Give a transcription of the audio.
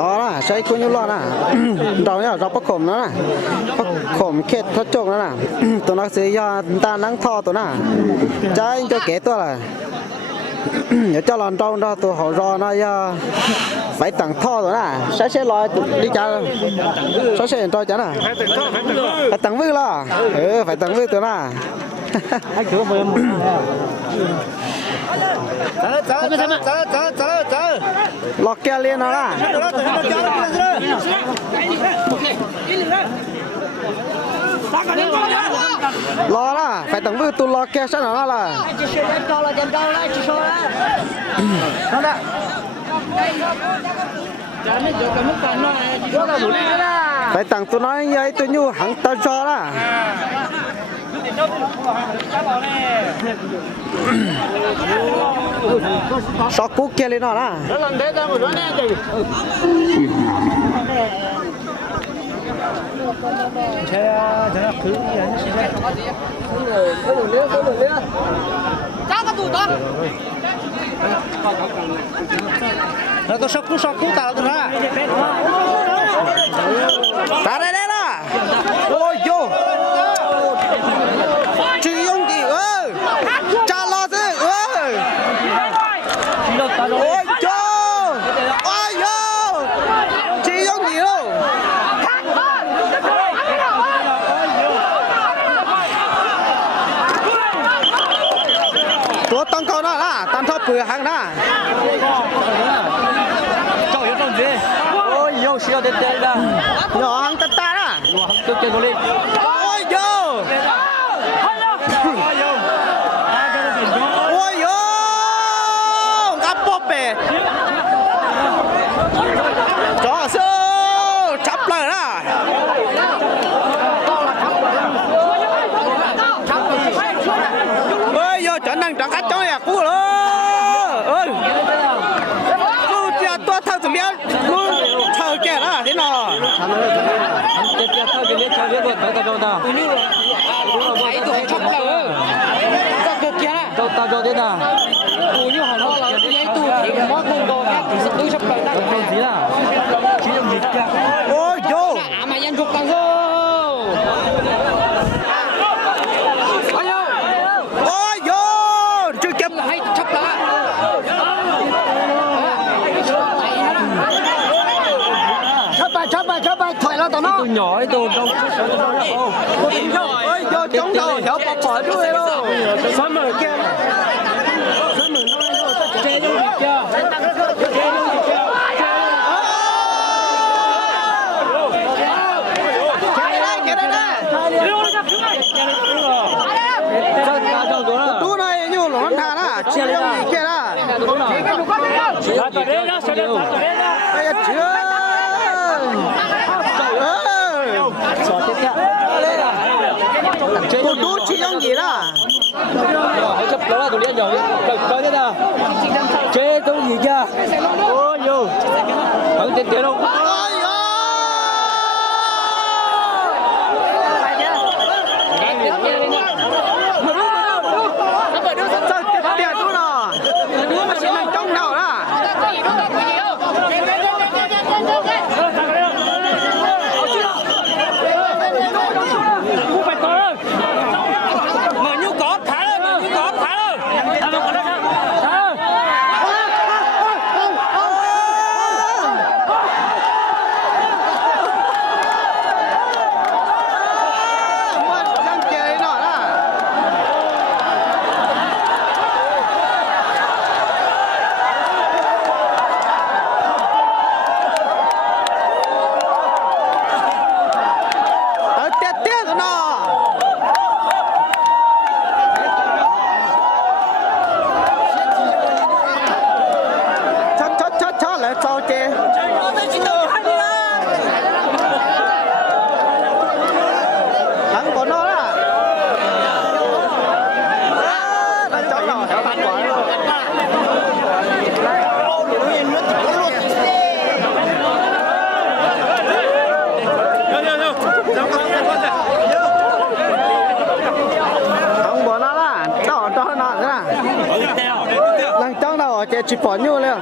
รอนะใช้คุณยุรอนะเราเนี่ยเราประคมนะประคมเข็ดทดจงนะตัวนักสือยาตานังท่อตัวน่ะใจจะเก๋ตัวอะไรเดี๋ยวจะลองเราตัวเขารอนะยาphải tặng thọ rồi nè sẽ lo đi chợ sẽ cho chả nè phải tặng vư lo phải tặng vưตัวน่ะให้ถือมือล็อกแกเลียนเอาล่ะรอล่ะไปตั้งมือตัวล็อกแกซะหน่อยล่ะไปตั้งตัวน้อยใหญ่ตัวยูหังตาจอล่ะสกุกเกลียนเอาล่ะแล้วตัวช็อกกู้ตาตัวน่ะตาได้ล่ะโอ้ยโยจียงกี่จ้ารอสิโอ้ยโยโอ้ยโยจียงกี่ลูกตัวต้องเขาหน้าล่ะตันทอเปลือกหางหน้าเจ้าอยู่ตรงนี้โอ้ยโยเสียวเด็ดๆนะหยองตาตาล่ะหยองตัวเจนุลิโอ้ยโยโอ้ยโยกับป๊อบเป๋จ่อเสือจับเลยนะเฮ้ยโยจะนั่งจังกัดจ้อยกูเลยกูจะตัวเท่าสมัยกูเท่าแก่ละที่นอจะเท่าจะเลี้ยงชาวเลี้ยงคนไปตะโจดาตัวชอบเลยก็เกิดแก่ตัวตาโจดีนะตัวนี่หันหัวเราตัวใหญ่ตัวที่มอดมึงโดนเนี่ยตัวชอบเลยได้ตัวสีละชี้ยังหยิบกันโอ้ยโยมายันจุกตังโซ่chớp bay thoại lo tao nó nhỏ tôi trong ơi vô trong đầu nhỏ bọc khỏi đuôi luôn sớm mở kia sớm mở nói rồi tất chế luôn kia tú này như lỗ thà đó chia lên kia đó chưa cô đút chỉ giống gì đó hãy chấp đó tụi liên rồi coi thế nào chế tôi gì chưa ôi vô vẫn tiền tiền không chỉ bỏ nhiêu lên